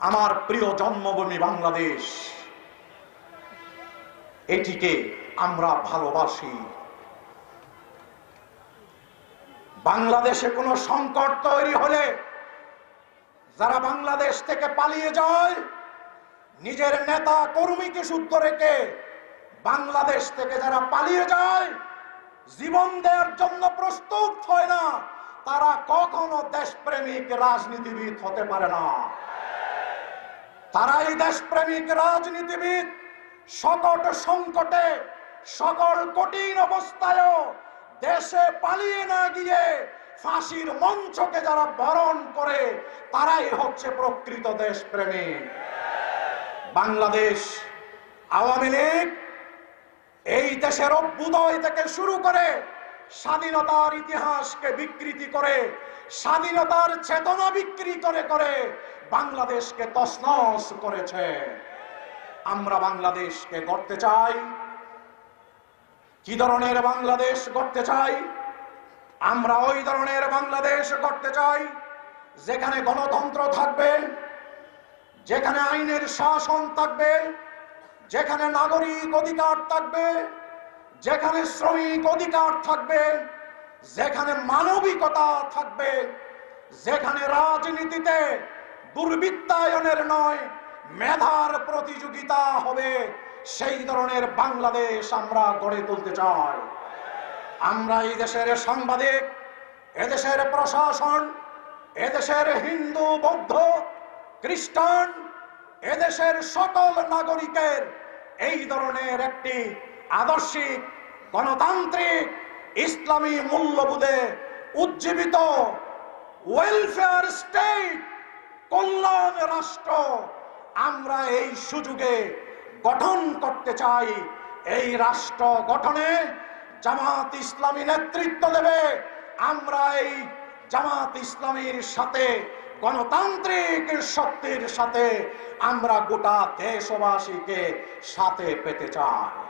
আমার প্রিয় জন্মভূমি বাংলাদেশ, এটিকে আমরা ভালোবাসি। বাংলাদেশে কোনো সংকট তৈরি হলে যারা বাংলাদেশ থেকে পালিয়ে যায়, নিজের নেতা কর্মীকে শুদ্ধ রেখে বাংলাদেশ থেকে যারা পালিয়ে যায়, জীবন দেওয়ার জন্য প্রস্তুত হয় না, তারা কখনো দেশপ্রেমিক রাজনীতিবিদ হতে পারে না। তারাই দেশপ্রেমিক রাজনীতিবিদ সকট সংকটে, সকল কঠিন অবস্থায়ও দেশে পালিয়ে না গিয়ে ফাঁসির মঞ্চকে যারা বরণ করে, তারাই হচ্ছে প্রকৃত দেশপ্রেমিক। বাংলাদেশ আওয়ামী লীগ এই দেশের অভ্যুদয় থেকে শুরু করে স্বাধীনতার ইতিহাসকে বিকৃতি করে, স্বাধীনতার চেতনা বিক্রি করে করে বাংলাদেশকে তছনছ করেছে। আমরা বাংলাদেশকে গড়তে চাই। কি ধরনের বাংলাদেশ গড়তে চাই? আমরা ওই ধরনের বাংলাদেশ গড়তে চাই যেখানে গণতন্ত্র থাকবে, যেখানে আইনের শাসন থাকবে, যেখানে নাগরিক অধিকার থাকবে, যেখানে শ্রমিক অধিকার থাকবে, যেখানে মানবিকতা থাকবে, যেখানে রাজনীতিতে দুর্বৃত্তায়নের নয় মেধার প্রতিযোগিতা হবে, সেই ধরনের বাংলাদেশ আমরা গড়ে তুলতে চাই। আমরা এই দেশের সাংবাদিক, এদেশের প্রশাসন, এদেশের হিন্দু, বৌদ্ধ, খ্রিস্টান, এদেশের সকল নাগরিকের এই ধরনের একটি আদর্শিক গণতান্ত্রিক ইসলামী মূল্যবোধে উজ্জীবিত ওয়েলফেয়ার স্টেট, কল্যাণ রাষ্ট্র আমরা এই সুযোগে গঠন করতে চাই। এই রাষ্ট্র গঠনে জামাত ইসলামী নেতৃত্ব দেবে। আমরা এই জামাত ইসলামীর সাথে, গণতান্ত্রিক শক্তির সাথে আমরা গোটা দেশবাসীকে সাথে পেতে চাই।